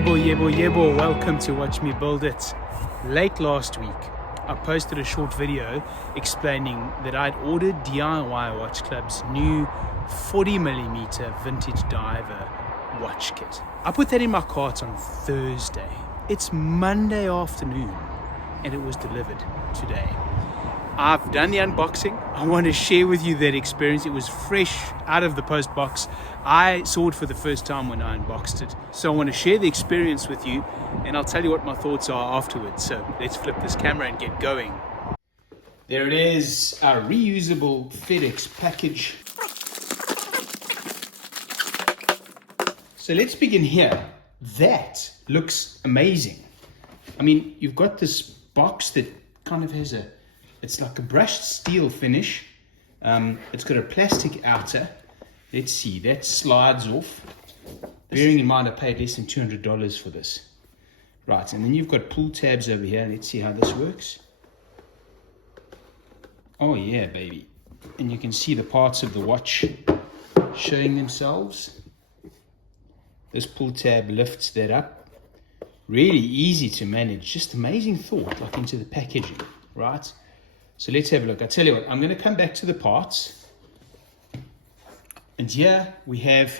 Yebo, welcome to Watch Me Build It. Late last week, I posted a short video explaining that I'd ordered DIY Watch Club's new 40mm vintage diver watch kit. I put that in my cart on Thursday. It's Monday afternoon and it was delivered today. I've done the unboxing. I want to share with you that experience. It was fresh out of the post box. I saw it for the first time when I unboxed it. So I want to share the experience with you and I'll tell you what my thoughts are afterwards. So let's flip this camera and get going. There it is, our reusable FedEx package. So let's begin here. That looks amazing. I mean, you've got this box that kind of has it's like a brushed steel finish. It's got a plastic outer. Let's see, that slides off. Bearing in mind I paid less than $200 for this. Right, and then you've got pull tabs over here. Let's see how this works. Oh yeah, baby. And you can see the parts of the watch showing themselves. This pull tab lifts that up. Really easy to manage. Just amazing thought, like into the packaging, right? So let's have a look. I tell you what, I'm going to come back to the parts. And here we have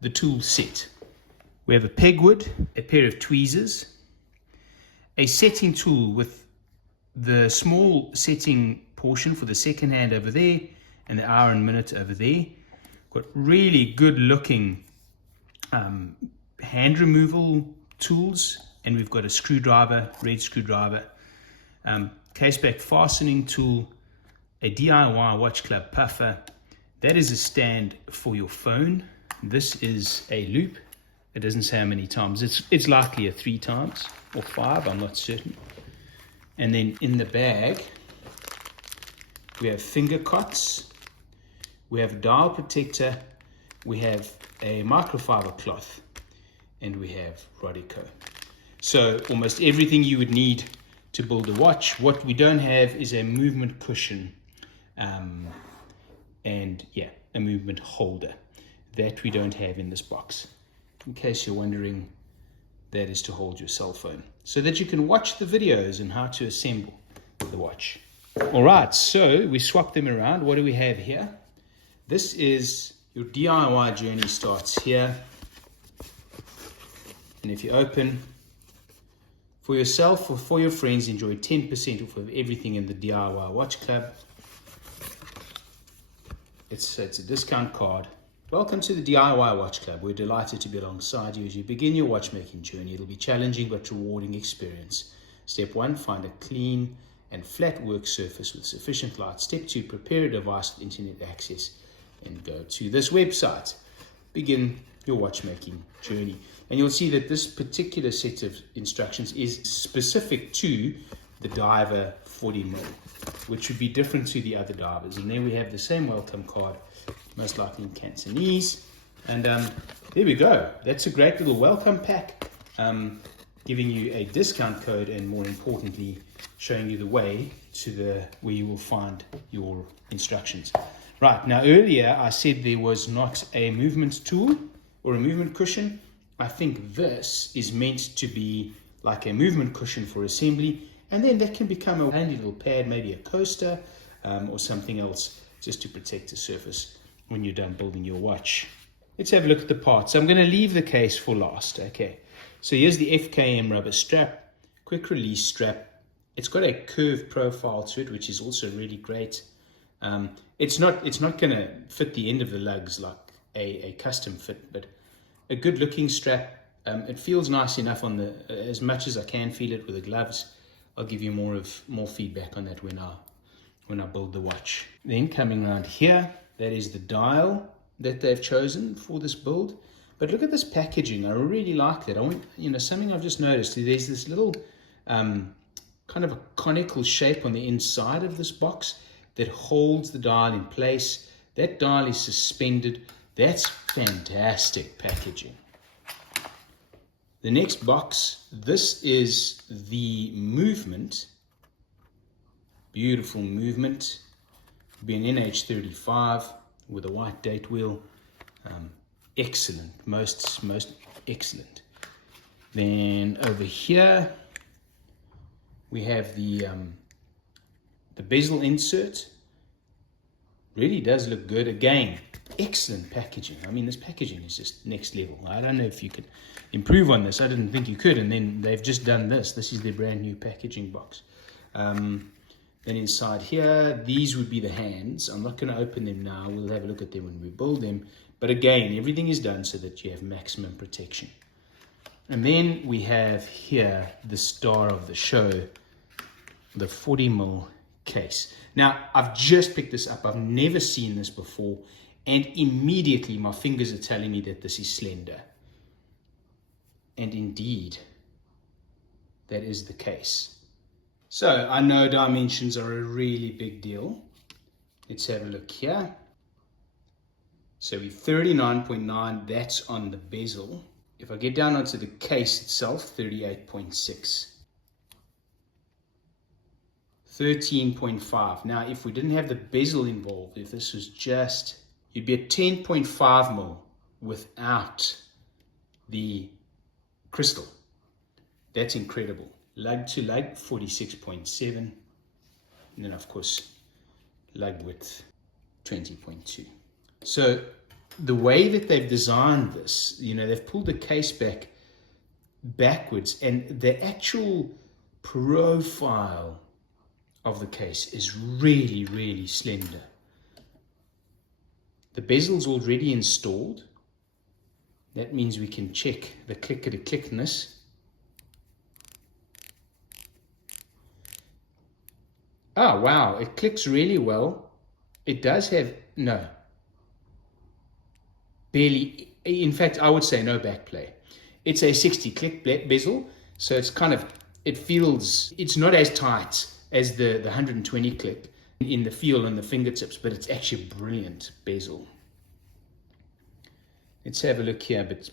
the tool set. We have a pegwood, a pair of tweezers, a setting tool with the small setting portion for the second hand over there, and the hour and minute over there. Got really good looking hand removal tools, and we've got a screwdriver, red screwdriver, case back fastening tool, a DIY Watch Club puffer. That is a stand for your phone. This is a loop. It doesn't say how many times. It's likely a 3 times or 5, I'm not certain. And then in the bag, we have finger cots, we have a dial protector, we have a microfiber cloth, and we have Rodico. So almost everything you would need to build a watch. What we don't have is a movement cushion and yeah, a movement holder. That we don't have in this box. In case you're wondering, that is to hold your cell phone so that you can watch the videos and how to assemble the watch. All right, so we swap them around. What do we have here? This is your DIY journey starts here. And if you open, for yourself or for your friends, enjoy 10% off of everything in the DIY Watch Club. It's a discount card. Welcome to the DIY Watch Club. We're delighted to be alongside you as you begin your watchmaking journey. It'll be challenging but rewarding experience. Step 1, find a clean and flat work surface with sufficient light. Step 2, prepare a device with internet access and go to this website. Begin your watchmaking journey. And you'll see that this particular set of instructions is specific to the diver 40mm, which would be different to the other divers. And then we have the same welcome card, most likely in Cantonese. And there we go. That's a great little welcome pack, giving you a discount code and more importantly, showing you the way to where you will find your instructions. Right, now earlier I said there was not a movement tool or a movement cushion. I think this is meant to be like a movement cushion for assembly, and then that can become a handy little pad, maybe a coaster or something else, just to protect the surface when you're done building your watch. Let's have a look at the parts. I'm going to leave the case for last. Okay, so here's the FKM rubber strap, quick release strap. It's got a curved profile to it, which is also really great. It's not going to fit the end of the lugs like a custom fit, but a good looking strap. It feels nice enough on as much as I can feel it with the gloves. I'll give you more feedback on that when I build the watch. Then coming around here, that is the dial that they've chosen for this build. But look at this packaging. I really like that. Something I've just noticed. There's this little kind of a conical shape on the inside of this box that holds the dial in place. That dial is suspended. That's fantastic packaging. The next box, this is the movement. Beautiful movement. Be an NH35 with a white date wheel. Excellent, most excellent. Then over here, we have the Bezel Insert. Really does look good. Again, excellent packaging. I mean, this packaging is just next level. I don't know if you could improve on this. I didn't think you could. And then they've just done this. This is their brand new packaging box. Then inside here, these would be the hands. I'm not going to open them now. We'll have a look at them when we build them. But again, everything is done so that you have maximum protection. And then we have here the star of the show, the 40mm case. Now, I've just picked this up. I've never seen this before. And immediately my fingers are telling me that this is slender. And indeed, that is the case. So I know dimensions are a really big deal. Let's have a look here. So we're 39.9, that's on the bezel. If I get down onto the case itself, 38.6. 13.5. Now, if we didn't have the bezel involved, if this was just, you'd be at 10.5mm without the crystal. That's incredible. Lug to lug, 46.7. And then, of course, lug width, 20.2. So the way that they've designed this, you know, they've pulled the case backwards, and the actual profile of the case is really, really slender. The bezel's already installed. That means we can check the clickety-clickness. Oh, wow, it clicks really well. It does have, no, barely, in fact, I would say no backplay. It's a 60 click bezel, so it's kind of, it feels, it's not as tight as the 120 click in the feel on the fingertips, but it's actually a brilliant bezel. Let's have a look here, but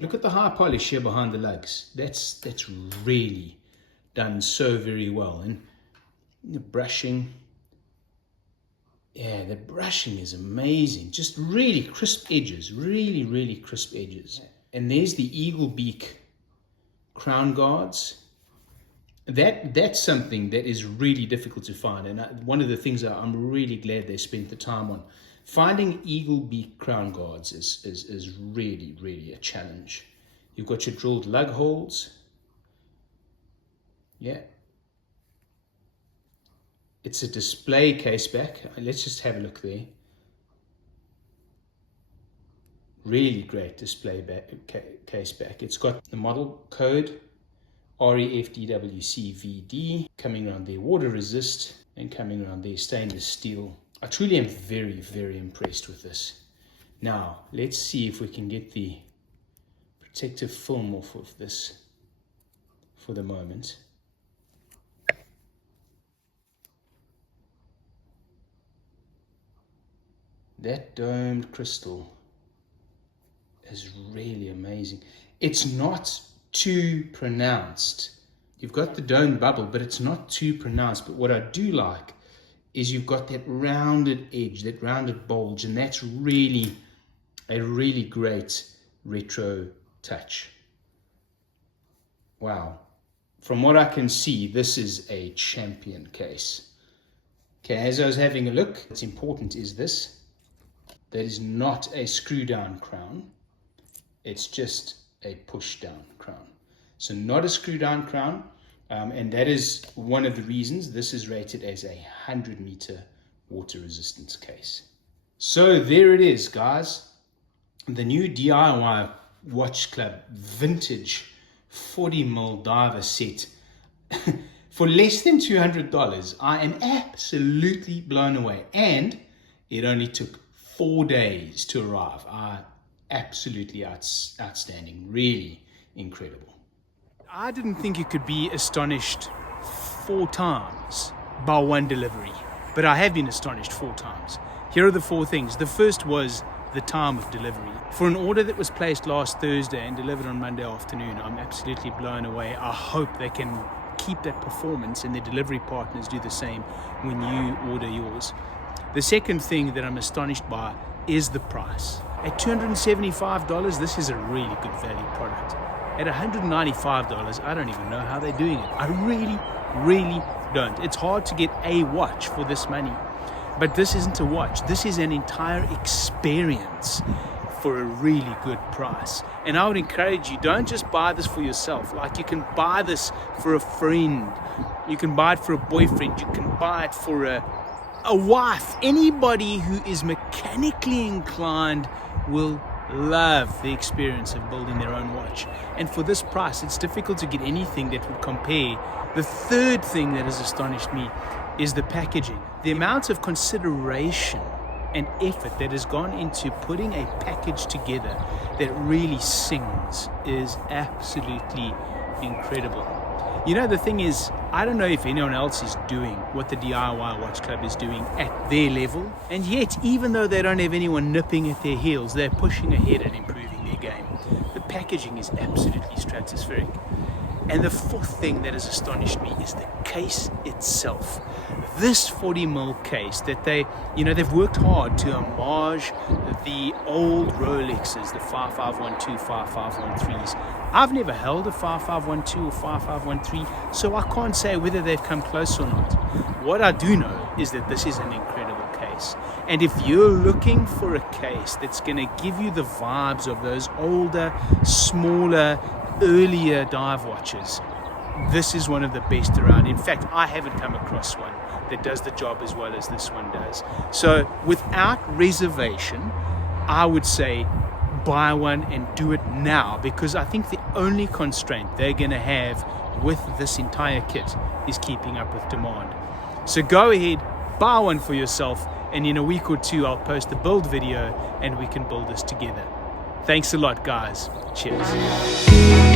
look at the high polish here behind the lugs. That's really done so very well. And the brushing, yeah, the brushing is amazing. Just really crisp edges, really, really crisp edges. And there's the eagle beak crown guards. That's something that is really difficult to find. And one of the things that I'm really glad they spent the time on. Finding eagle beak crown guards is really, really a challenge. You've got your drilled lug holes. Yeah. It's a display case back. Let's just have a look there. Really great display case back. It's got the model code REFDWCVD coming around there, water resist, and coming around there, stainless steel. I truly am very, very impressed with this. Now, let's see if we can get the protective film off of this for the moment. That domed crystal is really amazing. It's not too pronounced. You've got the domed bubble, but it's not too pronounced. But what I do like is you've got that rounded edge, that rounded bulge, and that's really a really great retro touch. Wow. From what I can see, this is a champion case. Okay, as I was having a look, what's important is this. That is not a screw down crown. It's just a push down crown. So not a screw down crown. And that is one of the reasons this is rated as a 100-meter water resistance case. So there it is, guys. The new DIY Watch Club vintage 40mm diver set for less than $200. I am absolutely blown away. And it only took 4 days to arrive. Absolutely outstanding. Really incredible. I didn't think you could be astonished 4 times by one delivery, but I have been astonished 4 times. Here are the 4 things. The first was the time of delivery. For an order that was placed last Thursday and delivered on Monday afternoon, I'm absolutely blown away. I hope they can keep that performance and their delivery partners do the same when you order yours. The second thing that I'm astonished by is the price. At $275, this is a really good value product. At $195, I don't even know how they're doing it. I really don't. It's hard to get a watch for this money. But this isn't a watch. This is an entire experience for a really good price. And I would encourage you, don't just buy this for yourself. Like, you can buy this for a friend. You can buy it for a boyfriend. You can buy it for a wife. Anybody who is mechanically inclined will love the experience of building their own watch. And for this price, it's difficult to get anything that would compare. The third thing that has astonished me is the packaging. The amount of consideration and effort that has gone into putting a package together that really sings is absolutely incredible. You know, the thing is, I don't know if anyone else is doing what the DIY Watch Club is doing at their level, and yet, even though they don't have anyone nipping at their heels, they're pushing ahead and improving their game. The packaging is absolutely stratospheric. And the fourth thing that has astonished me is the case itself. This 40mm case that they've worked hard to homage the old Rolexes, the 5512, 5513s. I've never held a 5512 or 5513, so I can't say whether they've come close or not. What I do know is that this is an incredible case. And if you're looking for a case that's going to give you the vibes of those older, smaller, earlier dive watches, this is one of the best around. In fact, I haven't come across one that does the job as well as this one does. So without reservation, I would say buy one and do it now, because I think the only constraint they're going to have with this entire kit is keeping up with demand. So go ahead, buy one for yourself, and in a week or two I'll post the build video and we can build this together. Thanks a lot, guys. Cheers.